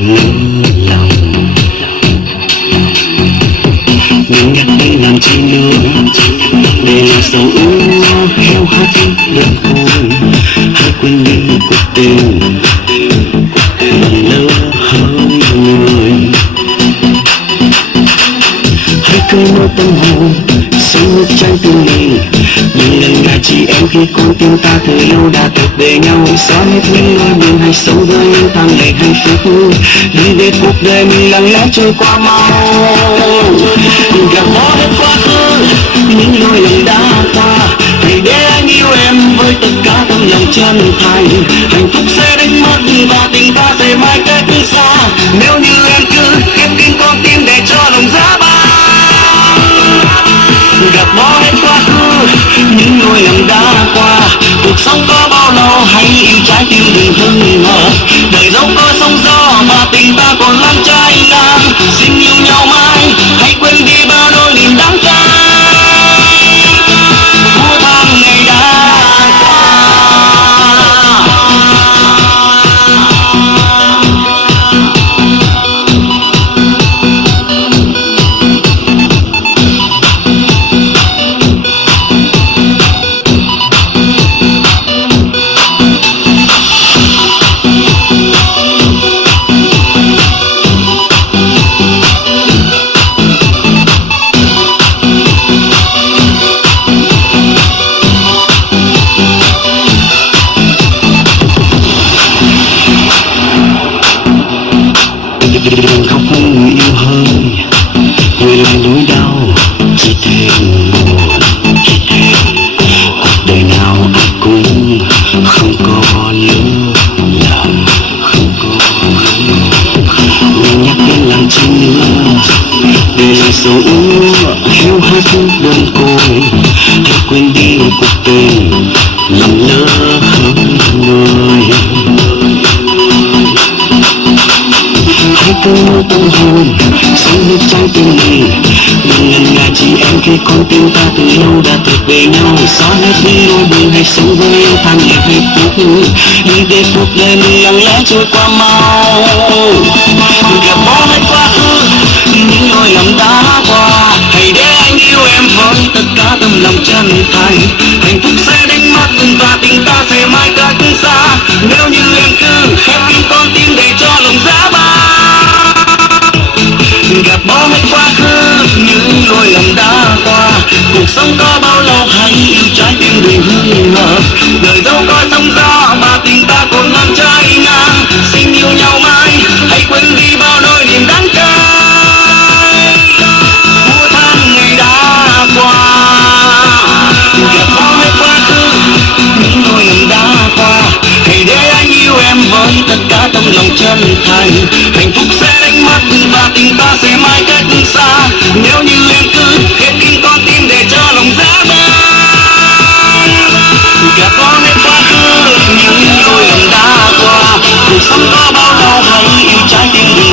lỡ lòng. Mình nhắc đến làm chi nữa, để làm sầu úa heo hắt đơn côi. Hãy quên đi cuộc tình làm lỡ hơi người. Hãy cơi nỗi tâm hồn sống nước trái tim mình. Đừng ngần ngại chị em khi con tim ta từ lâu đã thuộc về nhau. Xóa hết những nỗi buồn, hãy sống với những tháng ngày hạnh phúc. Đừng để cuộc đời mình lặng lẽ trôi qua mau. Gạt bỏ hết quá khứ, những lỗi lầm đã qua. Hãy để anh yêu em với tất cả tấm lòng chân thành. Hạnh phúc sẽ đánh mất và tình ta sẽ mãi cách xa. Nếu như em cứ khép kín con tim để cho lòng giá băng. Gạt bỏ hết quá khứ, những lỗi lầm đã qua. Cuộc sống có bao lâu, hãy yêu trái tim đừng hững hờ. Đời dẫu có sóng gió và tình ta còn lắm trái ngang. Xin yêu nhau mãi, hãy quên đi bao nỗi niềm đắng cay của tháng ngày đã qua. Đừng khóc người yêu hơn, người lại nỗi đau chỉ thêm buồn. Cuộc đời nào ai cũng không có lỡ làng, không có mình nhắc đến làm chi nữa, để làm sầu úa heo hắt đơn côi. Hãy quên đi cuộc tình làm lỡ hơn người. Hãy cứ nỗi tâm hồn sống nước trái tim mình. Đừng ngần ngại chị em khi con tim ta từ lâu đã thuộc về nhau. Xóa hết những nỗi buồn, hãy sống với yêu tháng ngày hạnh phúc. Đừng để cuộc đời mình lặng lẽ trôi qua mau. Gạt bỏ hết quá khứ, những lỗi lầm đã qua. Hãy để anh yêu em với tất cả tấm lòng chân thành. Hạnh phúc sẽ đánh mất và tình ta sẽ mãi cách xa. Nếu như em cứ khép kín con tim để cho lòng giá băng. Gạt bỏ hết quá khứ, những lỗi lầm đã qua. Cuộc sống có bao lâu, hãy yêu trái tim đừng hững hờ. Đời dẫu có sóng gió mà tình ta còn ngang trái ngang. Xin yêu nhau mãi, hãy quên đi bao nỗi niềm đắng cay của tháng ngày đã qua. Gạt bỏ hết quá khứ, những lỗi lầm đã qua. Hãy để anh yêu em với tất cả tấm lòng chân thành. Hạnh phúc sẽ đánh mất và tình ta sẽ mãi cách xa. Nếu như em cứ khép kín con tim để cho lòng giá băng. Gạt bỏ hết quá khứ, những lỗi lầm đã qua. Cuộc sống có bao lâu, hãy yêu trái tim.